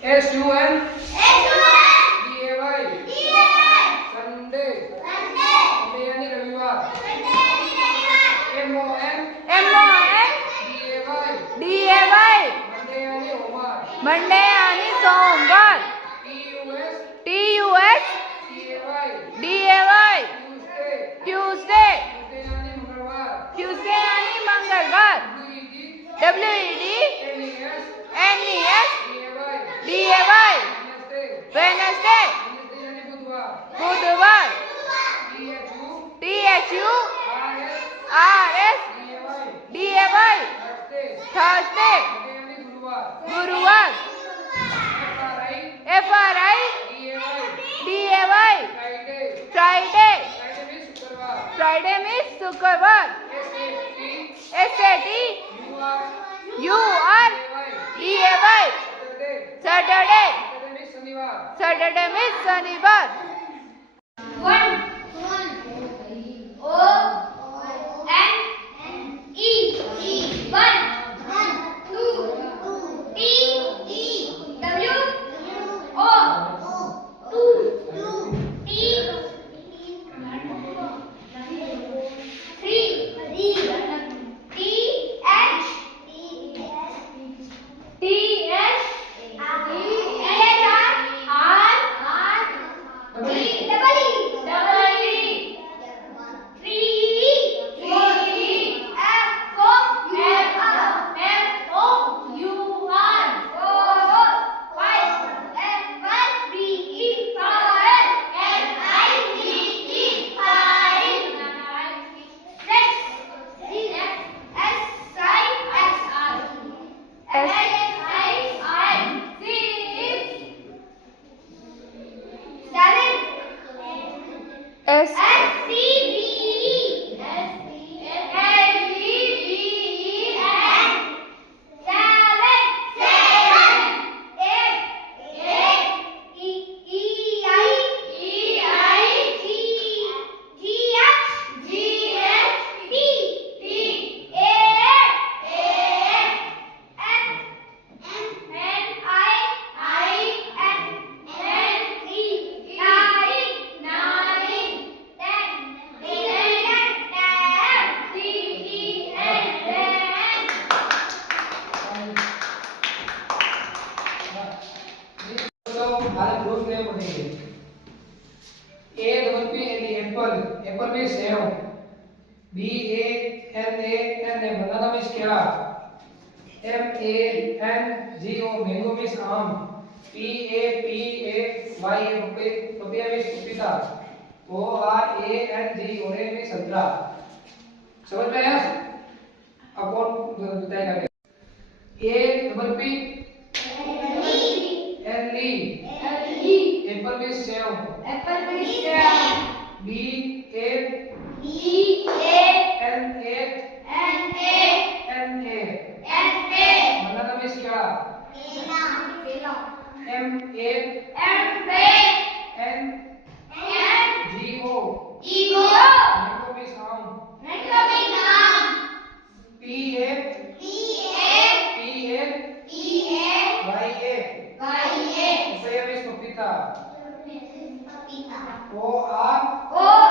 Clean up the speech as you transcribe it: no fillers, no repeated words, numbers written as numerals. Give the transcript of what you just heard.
SUN DAY Sunday Sunday यानी रविवार MON DAY Monday यानी सोमवार TUS DAY Tuesday यानी मंगलवार WED NES DAY Wednesday बुधवार THU RS DAY Thursday गुरुवार FRI DAY Friday में शुक्रवार SAT UR DAY Saturday में शनिवार Apple means save BANAN banana means केला MANGO mango means आम PAPAYA पपीता means पपीता ORANG orange means संतरा समझ में आया अब और बताएगा APPLE apple means save banana means क्या MANGO mango means आम PAPAYA पपीता OR